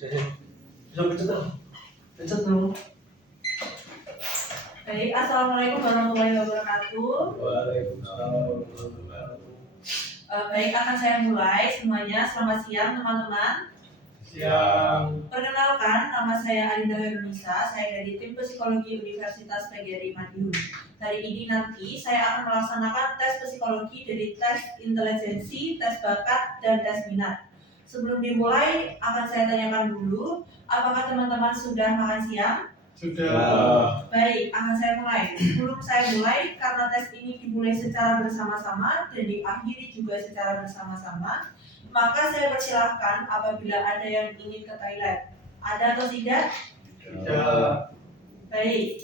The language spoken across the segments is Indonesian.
Bisa pencet dong. Pencet dong. Baik, assalamualaikum warahmatullahi wabarakatuh. Waalaikumsalam warahmatullahi wabarakatuh. Baik, akan saya mulai semuanya. Selamat siang teman-teman. Siang. Perkenalkan, nama saya Arinda Indonesia. Saya dari tim psikologi Universitas PGRI Madiun. Hari ini nanti saya akan melaksanakan tes psikologi dari tes intelijensi, tes bakat, dan tes minat. Sebelum dimulai, akan saya tanyakan dulu, apakah teman-teman sudah makan siang? Sudah. Baik, akan saya mulai. Sebelum saya mulai, karena tes ini dimulai secara bersama-sama dan diakhiri juga secara bersama-sama, maka saya persilahkan apabila ada yang ingin ke toilet. Ada atau tidak? Tidak. Baik.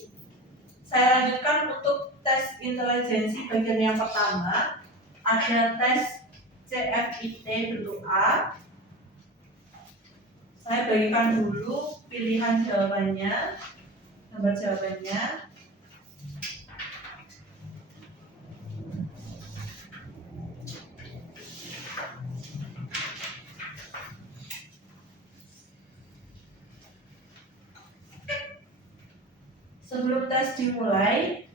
Saya lanjutkan untuk tes intelijensi bagian yang pertama. Ada tes CFIT bentuk A. Saya bagikan dulu pilihan jawabannya, nomor jawabannya. Sebelum tes dimulai,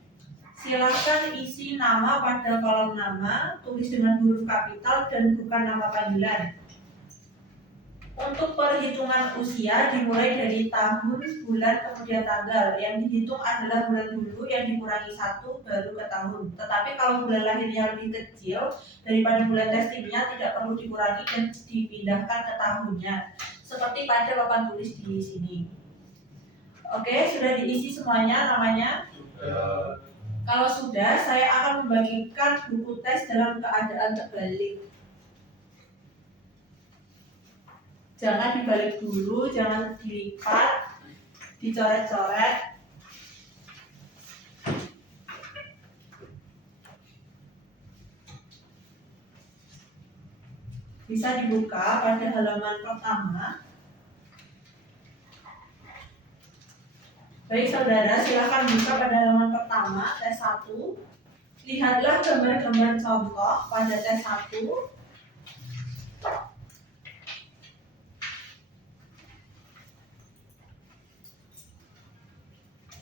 silakan isi nama pada kolom nama, tulis dengan huruf kapital dan bukan nama panggilan. Untuk perhitungan usia dimulai dari tahun, bulan, kemudian tanggal. Yang dihitung adalah bulan dulu yang dikurangi 1 baru ke tahun. Tetapi kalau bulan lahirnya lebih kecil daripada bulan testingnya tidak perlu dikurangi dan dipindahkan ke tahunnya. Seperti pada papan tulis di sini. Oke, sudah diisi semuanya namanya? Kalau sudah, saya akan membagikan buku tes dalam keadaan terbalik. Jangan dibalik dulu, jangan dilipat, dicoret-coret. Bisa dibuka pada halaman pertama. Baik saudara, silakan buka pada halaman pertama, tes 1. Lihatlah gambar-gambar contoh pada tes 1.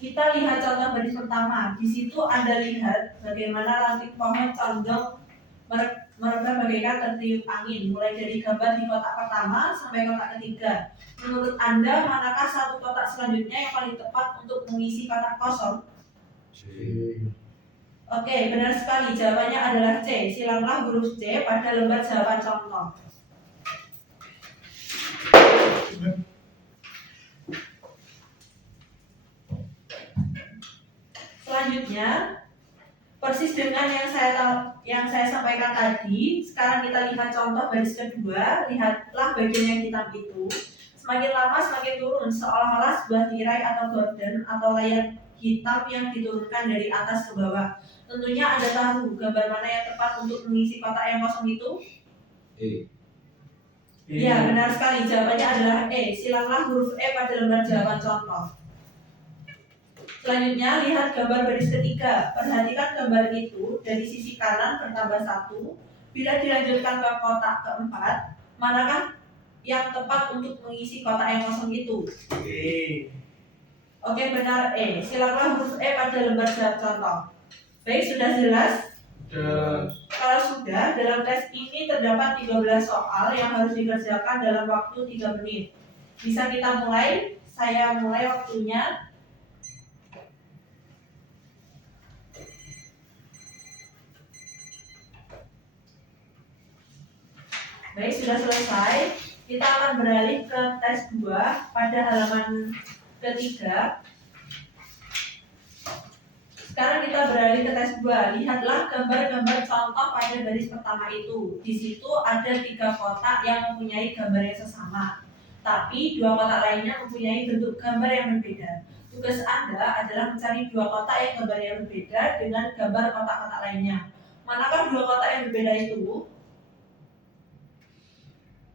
Kita lihat contoh baris pertama. Di situ Anda lihat bagaimana ranting pohon condong merebah bagaikan tertiup angin, mulai dari gambar di kotak pertama sampai kotak ketiga. Menurut Anda, manakah satu kotak selanjutnya yang paling tepat untuk mengisi kotak kosong? C. Oke, benar sekali. Jawabannya adalah C. Silanglah huruf C pada lembar jawaban contoh. Selanjutnya, persis dengan yang saya sampaikan tadi, sekarang kita lihat contoh baris kedua. Lihatlah bagian yang hitam itu. Semakin lama semakin turun, seolah-olah sebuah tirai atau gorden atau layar hitam yang diturunkan dari atas ke bawah. Tentunya Anda tahu gambar mana yang tepat untuk mengisi kotak yang kosong itu? E. Ya, benar sekali. Jawabannya adalah E. Silanglah huruf E pada lembar jawaban contoh. Selanjutnya, lihat gambar baris ketiga. Perhatikan gambar itu dari sisi kanan bertambah 1. Bila dilanjutkan ke kotak keempat, manakah yang tepat untuk mengisi kotak yang kosong itu? E. Oke, benar E. Silanglah huruf E pada lembar jawab contoh. Baik, sudah jelas? Sudah. Kalau sudah, dalam tes ini terdapat 13 soal yang harus dikerjakan dalam waktu 3 menit. Bisa kita mulai? Saya mulai waktunya. Baik, sudah selesai. Kita akan beralih ke tes 2 pada halaman ketiga. Sekarang kita beralih ke tes 2. Lihatlah gambar-gambar contoh pada baris pertama itu. Di situ ada 3 kotak yang mempunyai gambar yang sesama. Tapi 2 kotak lainnya mempunyai bentuk gambar yang berbeda. Tugas Anda adalah mencari 2 kotak yang gambarnya berbeda dengan gambar kotak-kotak lainnya. Manakah 2 kotak yang berbeda itu?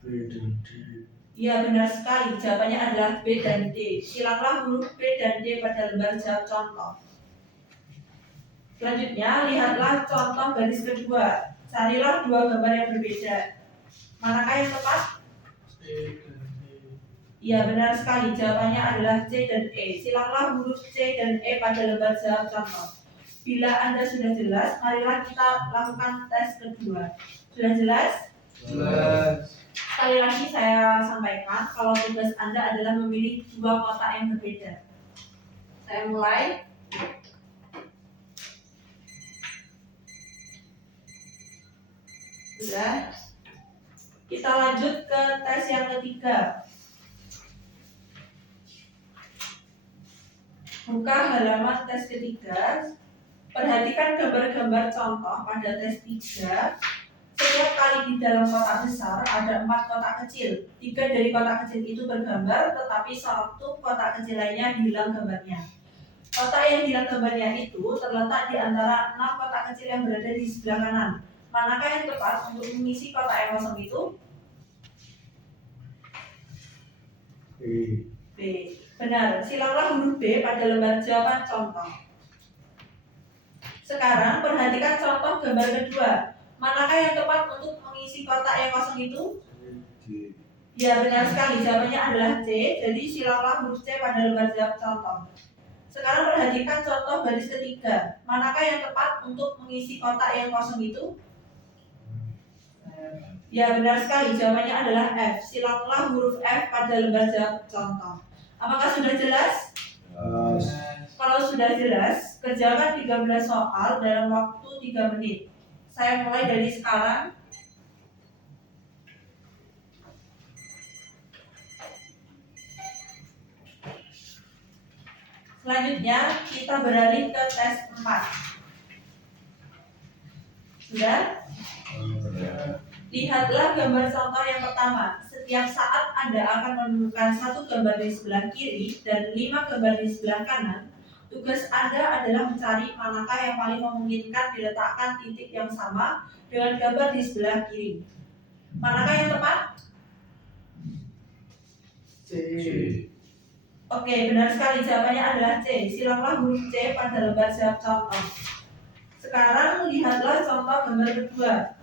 B dan D. Ya, benar sekali. Jawabannya adalah B dan D. Silanglah huruf B dan D pada lembar jawab contoh. Selanjutnya, lihatlah contoh baris kedua. Carilah 2 gambar yang berbeda. Manakah yang tepat? C dan D. Ya, benar sekali. Jawabannya adalah C dan E. Silanglah huruf C dan E pada lembar jawab contoh. Bila Anda sudah jelas, marilah kita lakukan tes kedua. Sudah jelas? Jelas. Sekali lagi saya sampaikan, kalau tugas Anda adalah memilih dua kotak yang berbeda. Saya mulai. Sudah. Kita lanjut ke tes yang ketiga. Buka halaman tes ketiga. Perhatikan gambar-gambar contoh pada tes 3. Setiap kali di dalam kotak besar ada 4 kotak kecil. 3 dari kotak kecil itu bergambar, tetapi 1 kotak kecil lainnya hilang gambarnya. Kotak yang hilang gambarnya itu terletak di antara 6 kotak kecil yang berada di sebelah kanan. Manakah yang tepat untuk mengisi kotak yang kosong itu? B. Benar. Silanglah huruf B pada lembar jawaban contoh. Sekarang perhatikan contoh gambar kedua. Manakah yang tepat untuk mengisi kotak yang kosong itu? Ya, benar sekali. Jawabannya adalah C. Jadi silanglah huruf C pada lembar jawab contoh. Sekarang perhatikan contoh baris ketiga. Manakah yang tepat untuk mengisi kotak yang kosong itu? Ya, benar sekali. Jawabannya adalah F. Silanglah huruf F pada lembar jawab contoh. Apakah sudah jelas? Kalau sudah jelas, kerjakan 13 soal dalam waktu 3 menit. Saya mulai dari sekarang. Selanjutnya kita beralih ke tes 4. Sudah? Lihatlah gambar contoh yang pertama. Setiap saat Anda akan menemukan 1 gambar di sebelah kiri dan 5 gambar di sebelah kanan. Tugas Anda adalah mencari manakah yang paling memungkinkan diletakkan titik yang sama dengan gambar di sebelah kiri. Manakah yang tepat? C. Oke, benar sekali. Jawabannya adalah C. Silanglah huruf C pada lembar jawab contoh. Sekarang lihatlah contoh gambar kedua.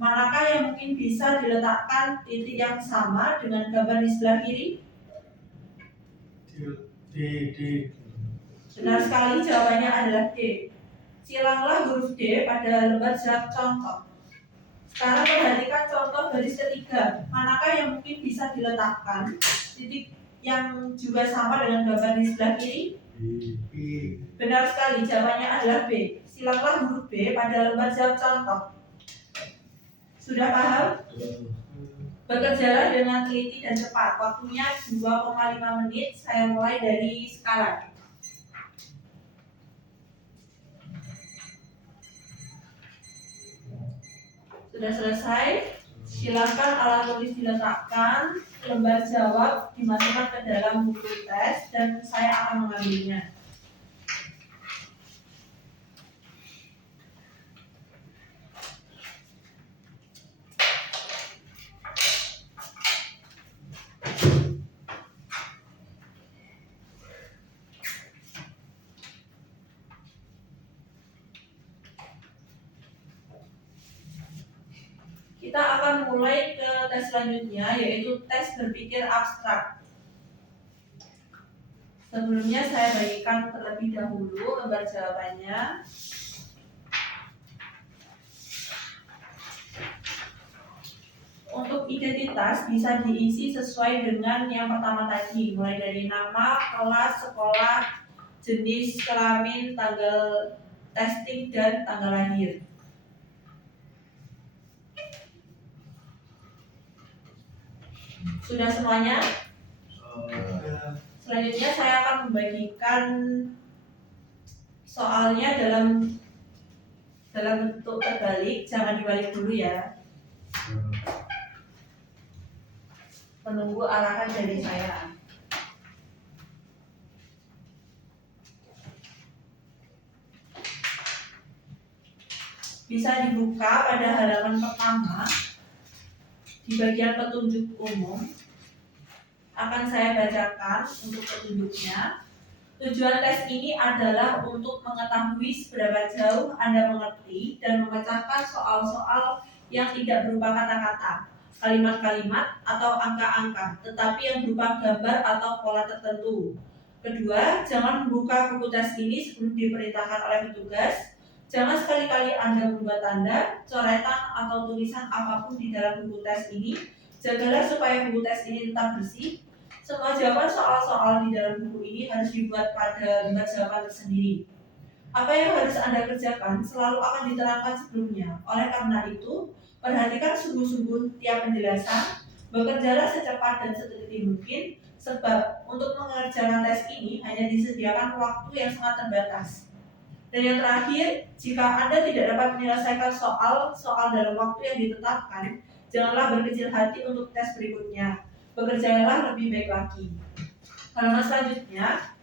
Manakah yang mungkin bisa diletakkan titik yang sama dengan gambar di sebelah kiri? D. Benar sekali, jawabannya adalah D. Silanglah huruf D pada lembar jawab contoh. Sekarang perhatikan contoh baris ketiga. Manakah yang mungkin bisa diletakkan titik yang juga sama dengan gambar di sebelah kiri? B. Benar sekali, jawabannya adalah B. Silanglah huruf B pada lembar jawab contoh. Sudah paham? Bekerjalah dengan teliti dan cepat. Waktunya 2,5 menit. Saya mulai dari sekarang. Sudah selesai? Silakan alat tulis diletakkan, lembar jawab dimasukkan ke dalam buku tes dan saya akan mengambilnya. Kita akan mulai ke tes selanjutnya, yaitu tes berpikir abstrak. Sebelumnya saya bagikan terlebih dahulu lembar jawabannya. Untuk identitas bisa diisi sesuai dengan yang pertama tadi, mulai dari nama, kelas, sekolah, jenis kelamin, tanggal testing, dan tanggal lahir. Sudah semuanya? Selanjutnya saya akan membagikan soalnya dalam bentuk terbalik, jangan dibalik dulu ya. Menunggu arahan dari saya. Bisa dibuka pada halaman pertama di bagian petunjuk umum. Akan saya bacakan untuk petunjuknya. Tujuan tes ini adalah untuk mengetahui seberapa jauh Anda mengerti dan memecahkan soal-soal yang tidak berupa kata-kata. kalimat-kalimat atau angka-angka, tetapi yang berupa gambar atau pola tertentu. Kedua, jangan membuka buku tes ini sebelum diperintahkan oleh petugas. Jangan sekali-kali Anda membuat tanda, coretan, atau tulisan apapun di dalam buku tes ini. Jagalah supaya buku tes ini tetap bersih. Semua jawaban soal-soal di dalam buku ini harus dibuat pada lembar jawaban tersendiri. Apa yang harus Anda kerjakan selalu akan diterangkan sebelumnya. Oleh karena itu, perhatikan sungguh-sungguh tiap penjelasan, bekerjalah secepat dan seteliti mungkin, sebab untuk mengerjakan tes ini hanya disediakan waktu yang sangat terbatas. Dan yang terakhir, jika Anda tidak dapat menyelesaikan soal dalam waktu yang ditetapkan, janganlah berkecil hati untuk tes berikutnya. Bekerjalah lebih baik lagi. Halaman selanjutnya,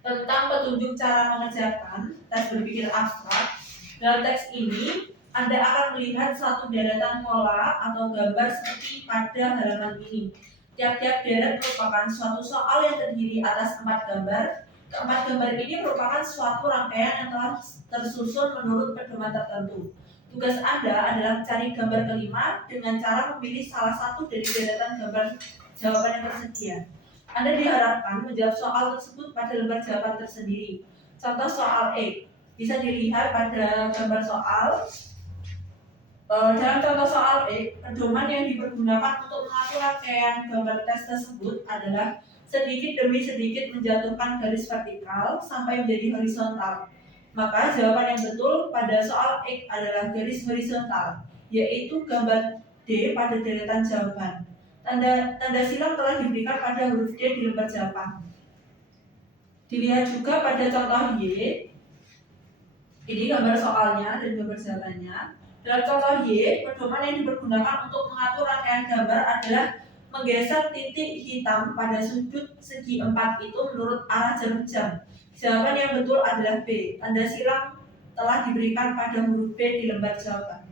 tentang petunjuk cara mengerjakan tes berpikir abstrak. Dalam teks ini, Anda akan melihat satu deretan pola atau gambar seperti pada halaman ini. Tiap-tiap deret merupakan suatu soal yang terdiri atas 4 gambar. Keempat gambar ini merupakan suatu rangkaian yang telah tersusun menurut pedoman tertentu. Tugas Anda adalah mencari gambar kelima dengan cara memilih salah satu dari deretan gambar jawaban yang tersedia. Anda diharapkan menjawab soal tersebut pada lembar jawaban tersendiri. Contoh soal E bisa dilihat pada gambar soal. Dalam contoh soal E, pedoman yang dipergunakan untuk mengatur rangkaian gambar tes tersebut adalah sedikit demi sedikit menjatuhkan garis vertikal sampai menjadi horizontal. Maka jawaban yang betul pada soal X adalah garis horizontal, yaitu gambar D pada deretan jawaban. Tanda silang telah diberikan pada huruf D di lembar jawaban. Dilihat juga pada contoh Y. Ini gambar soalnya dan gambar jawabannya. Dalam contoh Y, pedoman yang dipergunakan untuk mengatur rangkaian gambar adalah menggeser titik hitam pada sudut segi 4 itu menurut arah jarum jam. Jawaban yang betul adalah B. Tanda silang telah diberikan pada huruf B di lembar jawaban.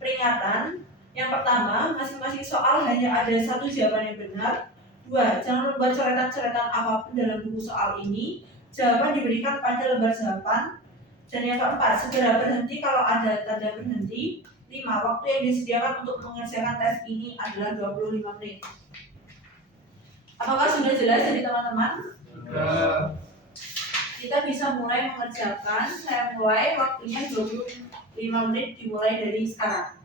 Peringatan, yang pertama, masing-masing soal hanya ada satu jawaban yang benar. 2. Jangan membuat coretan-coretan apapun dalam buku soal ini. Jawaban diberikan pada lembar jawaban. Dan yang keempat, segera berhenti kalau ada tanda berhenti. 5. Waktu yang disediakan untuk mengerjakan tes ini adalah 25 menit. Apakah sudah jelas dari teman-teman? Sudah. Kita bisa mulai mengerjakan. Saya mulai, waktunya 25 menit dimulai dari sekarang.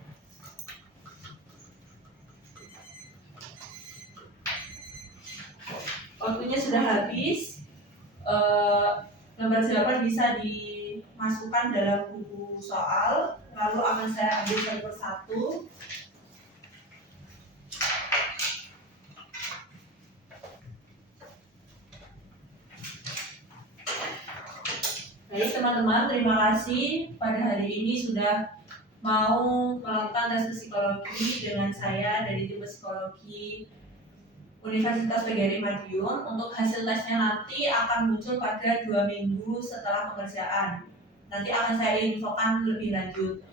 Waktunya sudah habis. Lembar jawaban bisa dimasukkan dalam buku soal. Lalu akan saya ambil satu persatu. Baik teman-teman, terima kasih pada hari ini sudah mau melakukan tes psikologi dengan saya dari tim psikologi Universitas PGRI Madiun. Untuk hasil tesnya nanti akan muncul pada 2 minggu setelah pengerjaan. Nanti akan saya infokan lebih lanjut.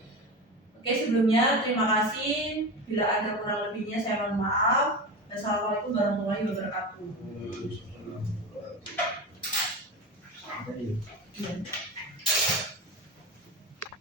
Oke, sebelumnya terima kasih. Bila ada kurang lebihnya saya mohon maaf. Wassalamualaikum warahmatullahi wabarakatuh. Sampai. Iya.